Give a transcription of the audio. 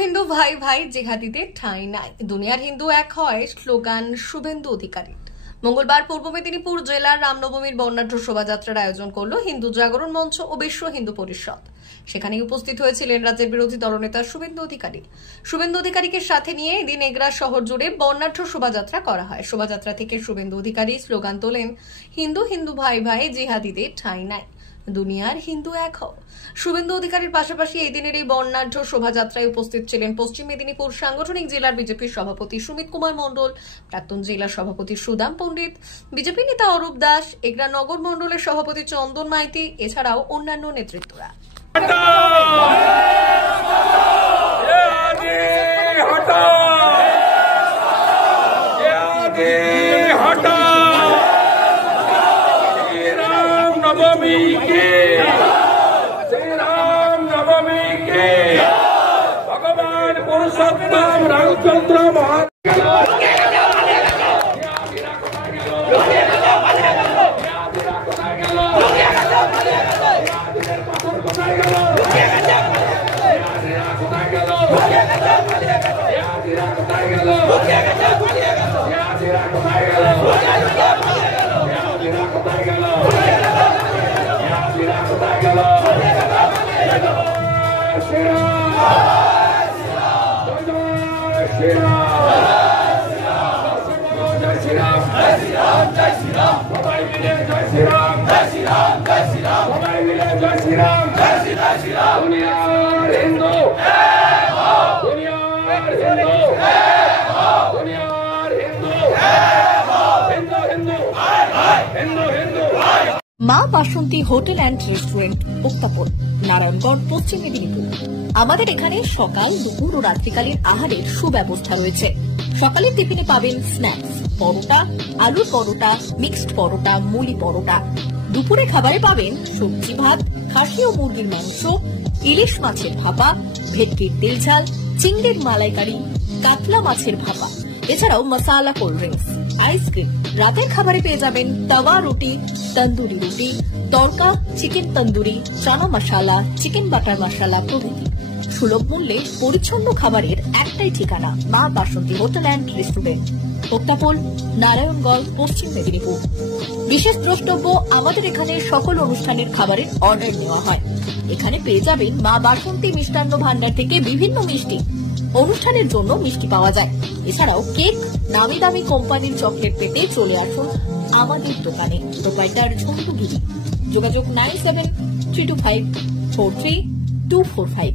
হিন্দু ভাই ভাই জিহাদিদের ঠাঁই নাই, দুনিয়ার হিন্দু এক হয় স্লোগান শুভেন্দু অধিকারী। মঙ্গলবার পূর্ব মেদিনীপুর জেলার রামনবমীর বর্ণাঢ্য শোভাযাত্রার আয়োজন করল হিন্দু জাগরণ মঞ্চ ও বিশ্ব হিন্দু পরিষদ। সেখানে উপস্থিত হয়েছিলেন রাজ্যের বিরোধী দলনেতা শুভেন্দু অধিকারী। শুভেন্দু অধিকারীকে সাথে নিয়ে এদিন এগরা শহর জুড়ে বর্ণাঢ্য শোভাযাত্রা করা হয়। শোভাযাত্রা থেকে শুভেন্দু অধিকারী স্লোগান তোলেন, হিন্দু হিন্দু ভাই ভাই জিহাদিদের ঠাঁই নাই, দুনিয়ার হিন্দু এক হও। শুভেন্দু অধিকারীর পাশাপাশি এই দিনের এই বর্ণাঢ্য শোভাযাত্রায় উপস্থিত ছিলেন পশ্চিম মেদিনীপুর সাংগঠনিক জেলার বিজেপির সভাপতি সুমিত কুমার মণ্ডল, প্রাক্তন জেলা সভাপতি সুদাম পণ্ডিত, বিজেপি নেতা অরূপ দাস, এগরা নগর মণ্ডলের সভাপতি চন্দন মাইতি, এছাড়াও অন্যান্য নেতৃত্বরা। भगवान पुरुषोत्तम रामचंद्र মা বাসন্তী হোটেল অ্যান্ড রেস্টুরেন্ট, উত্তাপন, নারায়ণগড়, পশ্চিম মেদিনীপুর। আমাদের এখানে সকাল, দুপুর ও রাত্রিকালীন আহারের সুব্যবস্থা রয়েছে। সকালের টিফিনে পাবেন স্ন্যাক্স, পরোটা, আলুর পরোটা, মিক্সড পরোটা, মুলি পরোটা। দুপুরে খাবারে পাবেন সবজি ভাত, খাসি ও মুরগির মাংস, ইলিশ মাছের ভাপা, ভেটকির তেল ঝাল, চিংড়ির মালাইকারি, কাতলা মাছের ভাপা, এছাড়াও মশালা কোল্ড ড্রিঙ্কস, আইসক্রিম। রাতের খাবারে পেয়ে যাবেন তাওয়া রুটি, তন্দুরি রুটি, তড়কা, চিকেন তন্দুরি, চানা মশালা, চিকেন বাটার মশালা প্রভৃতি। সুলভ মূল্যে পরিচ্ছন্ন খাবারের একটাই ঠিকানা, মা বাসন্তী হোটেল অ্যান্ড রেস্টুরেন্ট, উত্তাপন, নারায়ণগড়, পশ্চিম মেদিনীপুর। বিশেষ দ্রষ্টব্য, আমাদের এখানে সকল অনুষ্ঠানের খাবারের অর্ডার নেওয়া হয়। এখানে পেয়ে যাবেন মা বাসন্তী মিষ্টান্ন ভান্ডার থেকে বিভিন্ন মিষ্টি। অনুষ্ঠানের জন্য মিষ্টি পাওয়া যায়। এছাড়াও কেক, নামি দামি কোম্পানির চকলেট পেতে চলে আসুন আমাদের দোকানে। প্রোপাইটার ঝন্টু গিরি। যোগাযোগ 9732543245।